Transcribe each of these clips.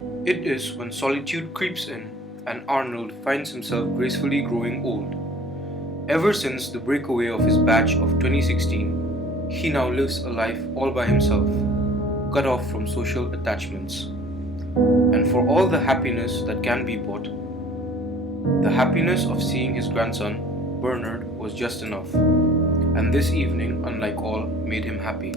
It is when solitude creeps in and Arnold finds himself gracefully growing old. Ever since the breakaway of his batch of 2016, he now lives a life all by himself, cut off from social attachments. And for all the happiness that can be bought, the happiness of seeing his grandson, Bernard, was just enough. And this evening, unlike all, made him happy.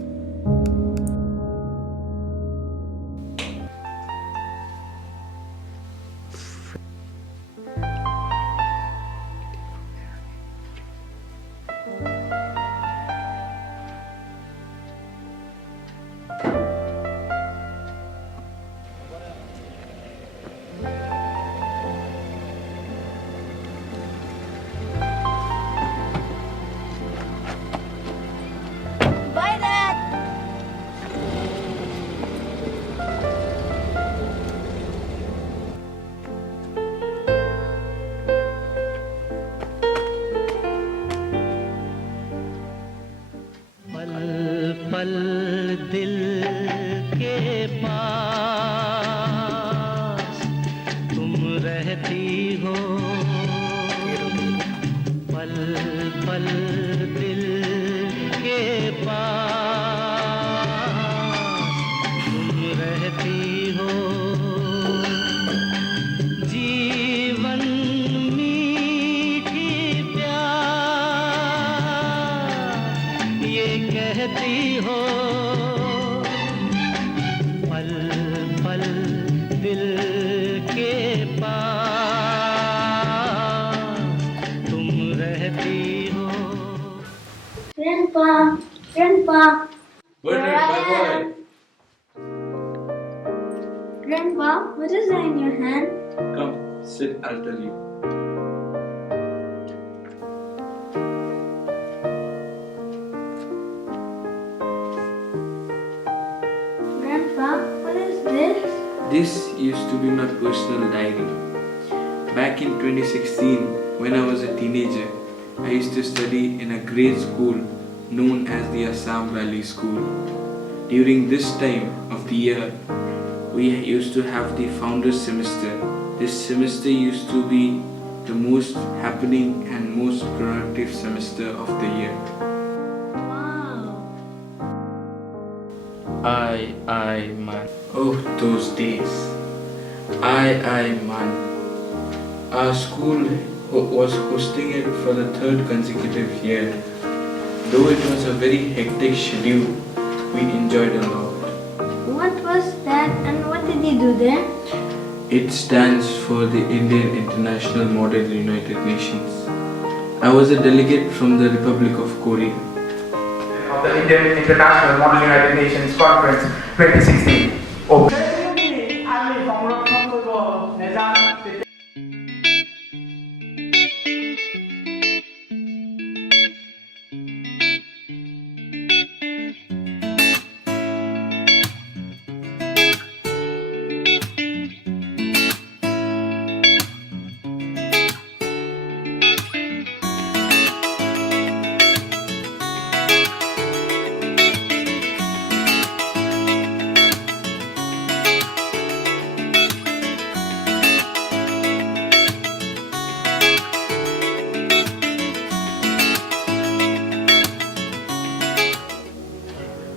Bye, Dad. पल पल दिल के पास तुम रहती हो, पल पल दिल के पास तुम रहती हो, जीवन मीठी प्यास ये कहती हो, पल पल दिल के पास तुम रहती हो. Grandpa, Grandpa. Bernard, my boy. Grandpa, what is that in your hand? Come, sit, I'll tell you. Grandpa, what is this? This used to be my personal diary. Back in 2016, when I was a teenager, I used to study in a great school known as the Assam Valley School. During this time of the year, we used to have the founders semester. This semester used to be the most happening and most productive semester of the year. Wow. I, man. Oh, those days. Man. Our school was hosting it for the third consecutive year. Though it was a very hectic schedule, we enjoyed a lot. What was that and what did you do there? It stands for the Indian International Model United Nations. I was a delegate from the Republic of Korea. Of the Indian International Model United Nations Conference 2016. Open.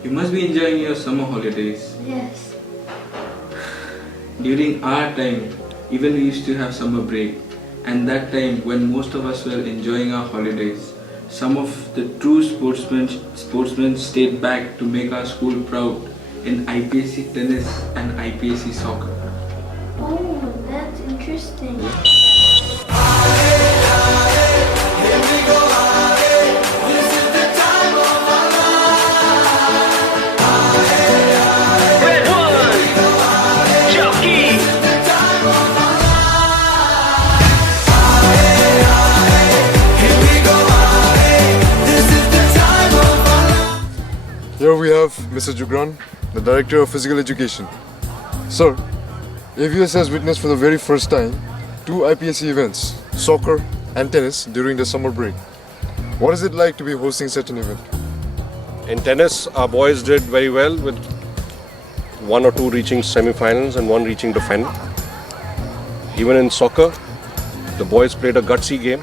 You must be enjoying your summer holidays. Yes. During our time, even we used to have summer break, and that time when most of us were enjoying our holidays, some of the true sportsmen stayed back to make our school proud in IPSC tennis and IPSC soccer. Oh, that's interesting. Here we have Mr. Jugran, the Director of Physical Education. Sir, AVS has witnessed for the very first time 2 IPSC events, soccer and tennis, during the summer break. What is it like to be hosting such an event? In tennis, our boys did very well with one or two reaching semi-finals and one reaching the final. Even in soccer, the boys played a gutsy game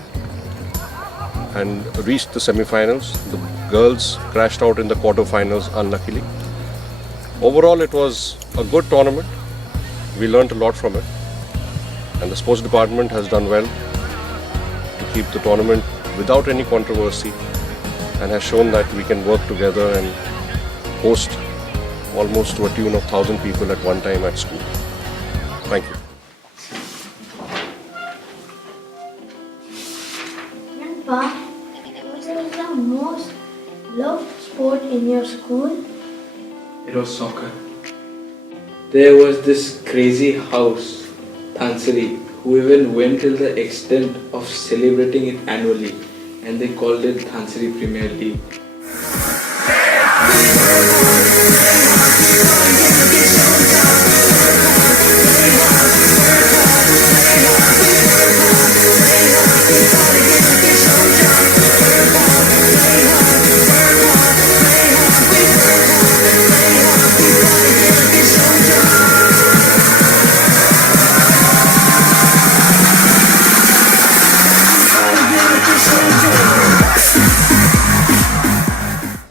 and reached the semi-finals. The girls crashed out in the quarter-finals, unluckily. Overall, it was a good tournament. We learnt a lot from it, and the sports department has done well to keep the tournament without any controversy, and has shown that we can work together and host almost to a tune of 1,000 people at one time at school. Thank you. Grandpa, which was the most loved sport in your school? It was soccer. There was this crazy house, Thansari, who even went till the extent of celebrating it annually, and they called it Thansari Premier League.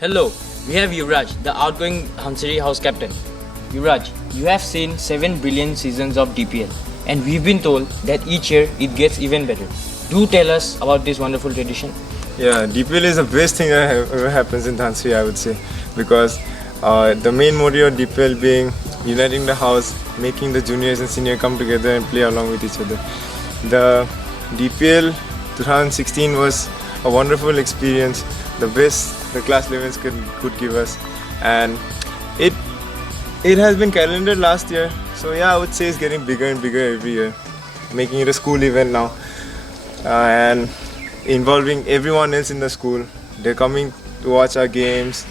Hello, we have Yuvraj, the outgoing Hansari House captain. Yuvraj, you have seen 7 brilliant seasons of DPL, and we've been told that each year it gets even better. Do tell us about this wonderful tradition. Yeah, DPL is the best thing that ever happens in Dhansri, I would say, because the main motto of DPL being uniting the house, making the juniors and senior come together and play along with each other. The DPL 2016 was a wonderful experience, the best the class 11s could give us, and it has been calendared last year, so yeah, I would say it's getting bigger and bigger every year, making it a school event now, and involving everyone else in the school. They're coming to watch our games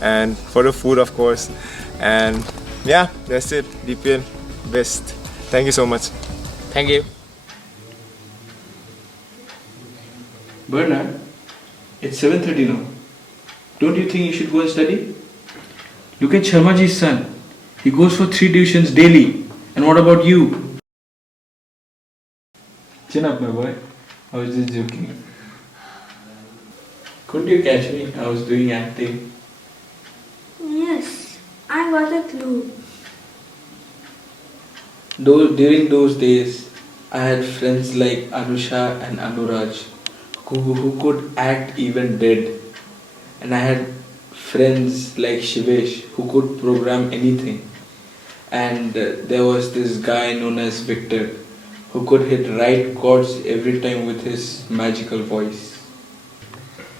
and for the food, of course, and yeah, that's it. DPL best. Thank you so much. Thank you. Bernard, it's 7:30 now. Don't you think you should go and study? Look at Sharmaji's son. He goes for 3 tuitions daily. And what about you? Chin up, my boy. I was just joking. Couldn't you catch me? I was doing acting. Yes, I got a clue. During those days, I had friends like Anusha and Anuraj who could act even dead. And I had friends like Shivesh who could program anything. And there was this guy known as Victor who could hit right chords every time with his magical voice.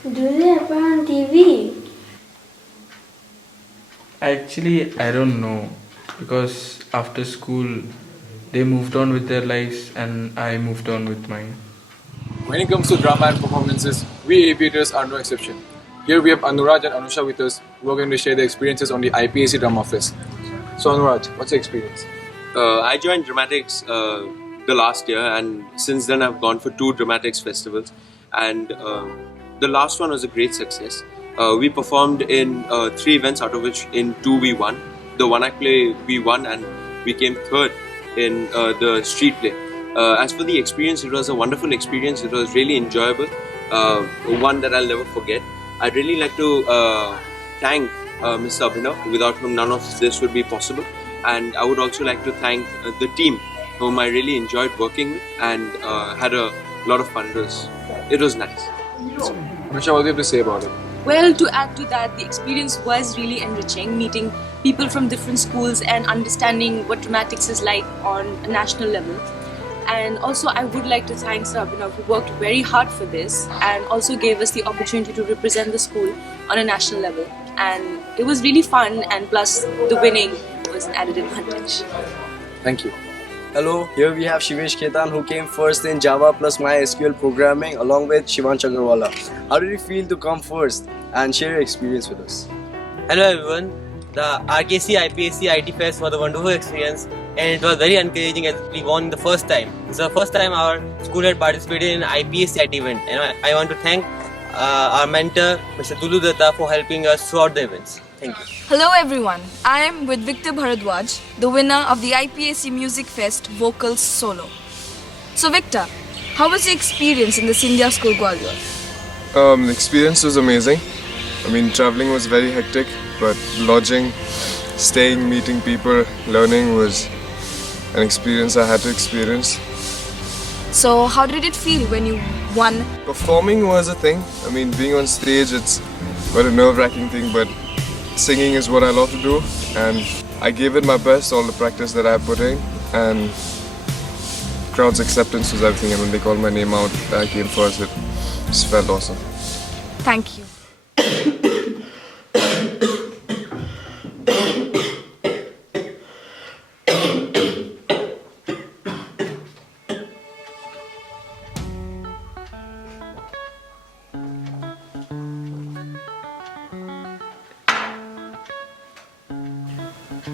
Do they appear on TV? Actually, I don't know, because after school they moved on with their lives and I moved on with mine. When it comes to drama and performances, we aviators are no exception. Here we have Anuraj and Anusha with us, who are going to share their experiences on the IPAC Drama Fest. So Anuraj, what's your experience? I joined dramatics the last year, and since then I've gone for 2 dramatics festivals, and the last one was a great success. We performed in 3 events, out of which in 2 we won. The one act play we won, and we came 3rd in the street play. As for the experience, it was a wonderful experience. It was really enjoyable, one that I'll never forget. I'd really like to thank Mr. Abhinav, without whom none of this would be possible. And I would also like to thank the team, whom I really enjoyed working with and had a lot of fun. It was nice. Anusha, what do you have to say about it? Well, to add to that, the experience was really enriching, meeting people from different schools and understanding what dramatics is like on a national level. And also I would like to thank Sir Abhinav, who worked very hard for this and also gave us the opportunity to represent the school on a national level. And it was really fun, and plus the winning was an added advantage. Thank you. Hello, here we have Shivesh Ketan, who came first in Java plus MySQL programming along with Shivan Chakravala. How did you feel to come first and share your experience with us? Hello everyone. The RKC IPAC IT Fest was a wonderful experience, and it was very encouraging as we won the first time. It's the first time our school had participated in an IPAC IT event, and I want to thank our mentor Mr. Dulu Datta for helping us throughout the events. Thank you. Hello everyone, I am with Victor Bharadwaj, the winner of the IPAC Music Fest Vocals Solo. So Victor, how was your experience in the Scindia School Gwalior? The experience was amazing. I mean, traveling was very hectic, but lodging, staying, meeting people, learning was an experience I had to experience. So how did it feel when you won? Performing was a thing. I mean, being on stage, it's quite a nerve-wracking thing, but singing is what I love to do, and I gave it my best, all the practice that I put in, and crowd's acceptance was everything, and when they called my name out, I came first. It just felt awesome. Thank you.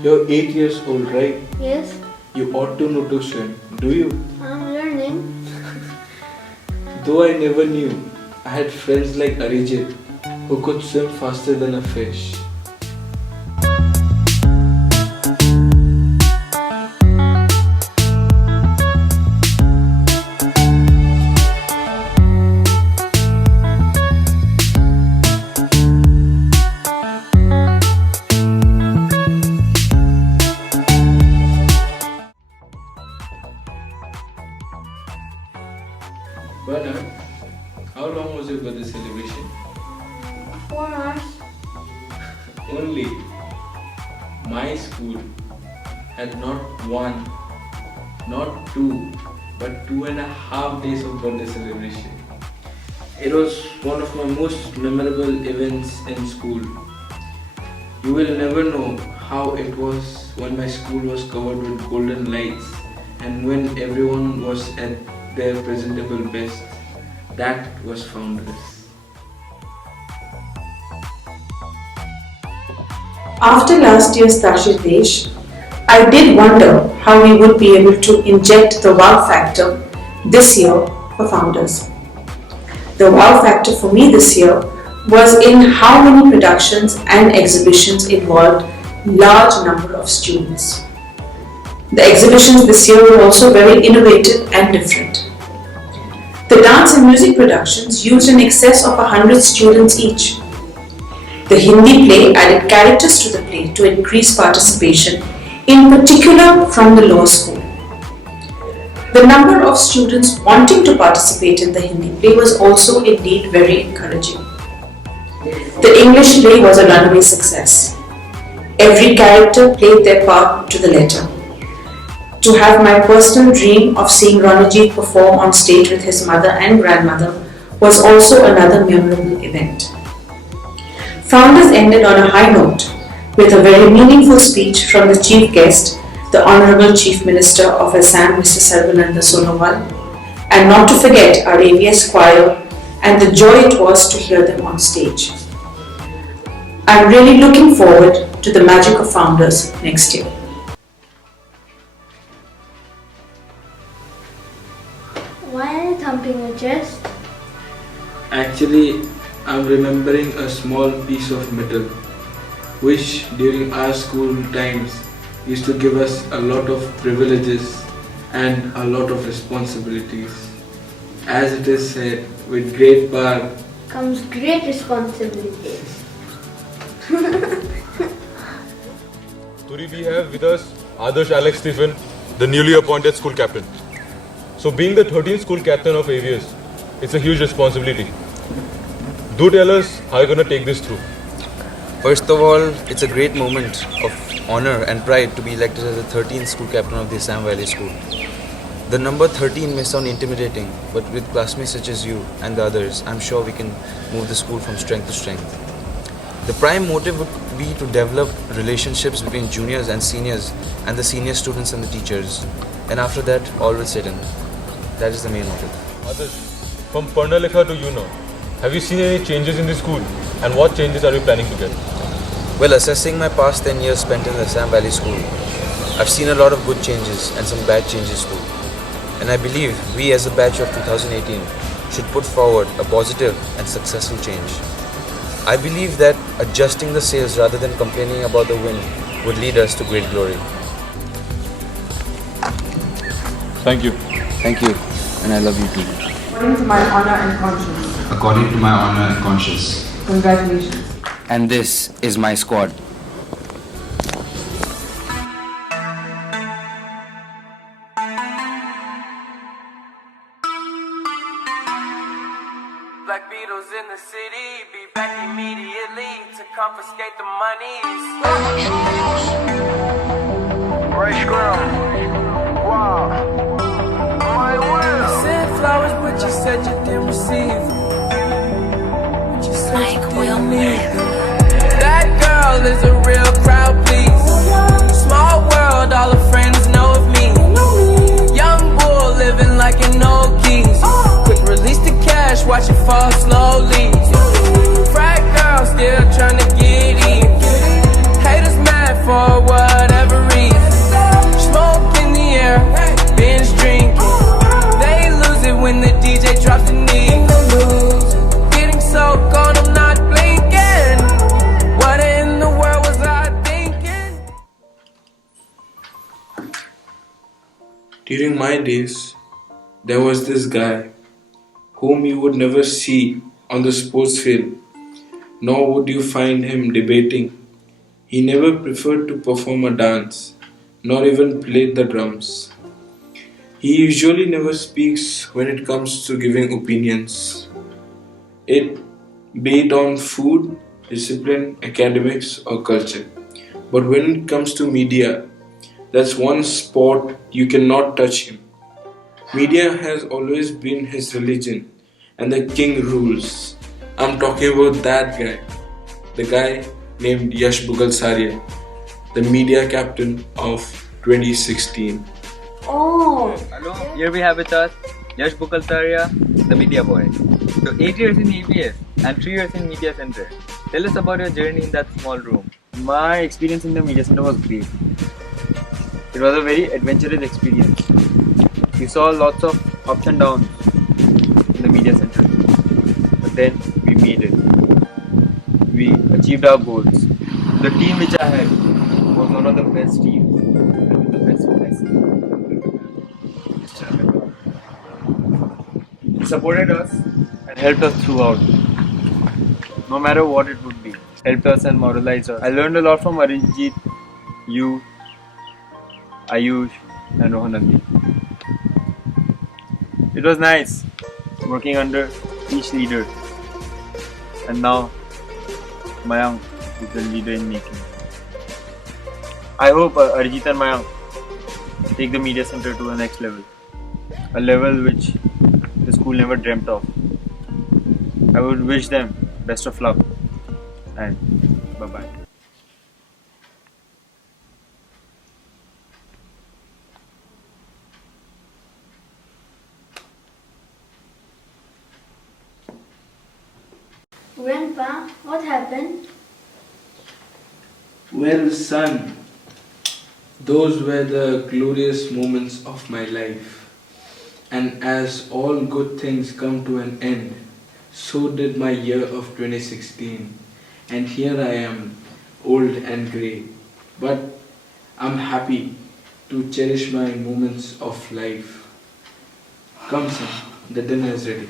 You're 8 years old, right? Yes, You ought to know to swim, do you? I'm learning. Though I never knew, I had friends like Arijit who could swim faster than a fish. Bernard, how long was your birthday celebration? 4 hours. Only. My school had not one, not two, but 2.5 days of birthday celebration. It was one of my most memorable events in school. You will never know how it was when my school was covered with golden lights and when everyone was at their presentable best. That was Founders. After last year's Tashir Desh, I did wonder how we would be able to inject the wow factor this year for Founders. The wow factor for me this year was in how many productions and exhibitions involved large number of students. The exhibitions this year were also very innovative and different. The dance and music productions used in excess of 100 students each. The Hindi play added characters to the play to increase participation, in particular from the lower school. The number of students wanting to participate in the Hindi play was also indeed very encouraging. The English play was a runaway success. Every character played their part to the letter. To have my personal dream of seeing Ranajit perform on stage with his mother and grandmother was also another memorable event. Founders ended on a high note with a very meaningful speech from the chief guest, the Honorable Chief Minister of Assam, Mr. Sarbananda Sonowal, and not to forget our AVS choir and the joy it was to hear them on stage. I'm really looking forward to the magic of Founders next year. Why are you thumping your chest? Actually, I'm remembering a small piece of metal which during our school times used to give us a lot of privileges and a lot of responsibilities. As it is said, with great power Comes great responsibilities. Today we have with us Adarsh Alex Stephen, the newly appointed school captain. So being the 13th school captain of AVS, it's a huge responsibility. Do tell us how you're going to take this through. First of all, it's a great moment of honor and pride to be elected as the 13th school captain of the Assam Valley School. The number 13 may sound intimidating, but with classmates such as you and the others, I'm sure we can move the school from strength to strength. The prime motive would be to develop relationships between juniors and seniors and the senior students and the teachers. And after that, all will set in. That is the main motive. Adarsh, from Parnalekha to you now, have you seen any changes in the school? And what changes are you planning to get? Well, assessing my past 10 years spent in the Assam Valley School, I've seen a lot of good changes and some bad changes too. And I believe we as a batch of 2018 should put forward a positive and successful change. I believe that adjusting the sails rather than complaining about the wind would lead us to great glory. Thank you. Thank you, and I love you too. According to my honor and conscience. According to my honor and conscience. Congratulations. And this is my squad. Black Beatles in the city, be back immediately to confiscate the monies. Ray Scrum, wow, my will. You sent flowers, but you said you didn't receive. But you said you didn't need them. That girl is a real crowd, please. Small world, all her friends know of me. Young bull living like an old geese. Quick release the cash, watch it fall slowly. Frat girl still trying to get in. Haters mad for whatever reason. Smoke in the air, binge drinking. They lose it when the DJ drops the knee. Getting so gone, I'm not blinking. What in the world was I thinking? During my days, there was this guy whom you would never see on the sports field, nor would you find him debating. He never preferred to perform a dance, nor even played the drums. He usually never speaks when it comes to giving opinions, be it on food, discipline, academics, or culture. But when it comes to media, that's one spot you cannot touch him. Media has always been his religion, and the king rules. I'm talking about that guy, the guy named Yash Bughalsaria, the media captain of 2016. Oh! Hello, here we have with us Yash Bughalsaria, the media boy. So 8 years in AVS and 3 years in Media Center. Tell us about your journey in that small room. My experience in the Media Center was great. It was a very adventurous experience. We saw lots of ups and downs in the Media Center. But then we made it. We achieved our goals. The team which I had was one of the best teams and with the best He supported us and helped us throughout. No matter what it would be. Helped us and moralized us. I learned a lot from Arijit, you, Ayush and Rohanandi. It was nice working under each leader, and now Mayank is the leader in making. I hope Arijit and Mayank take the Media Center to the next level, a level which the school never dreamt of. I would wish them best of luck and bye-bye. Grandpa, what happened? Well, son, those were the glorious moments of my life. And as all good things come to an end, so did my year of 2016. And here I am, old and grey. But I'm happy to cherish my moments of life. Come, son, the dinner is ready.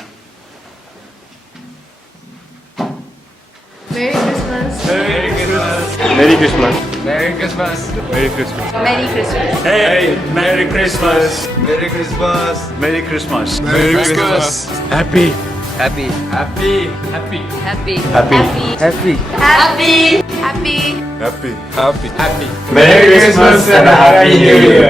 Merry Christmas. Merry Christmas. Merry Christmas. Merry Christmas. Merry Christmas. Merry Christmas. Hey, Merry Christmas. Merry Christmas. Merry Christmas. Merry Christmas. Happy. Happy. Happy. Happy. Happy. Happy. Happy. Happy. Happy. Happy. Happy. Happy. Merry Christmas and a Happy New Year.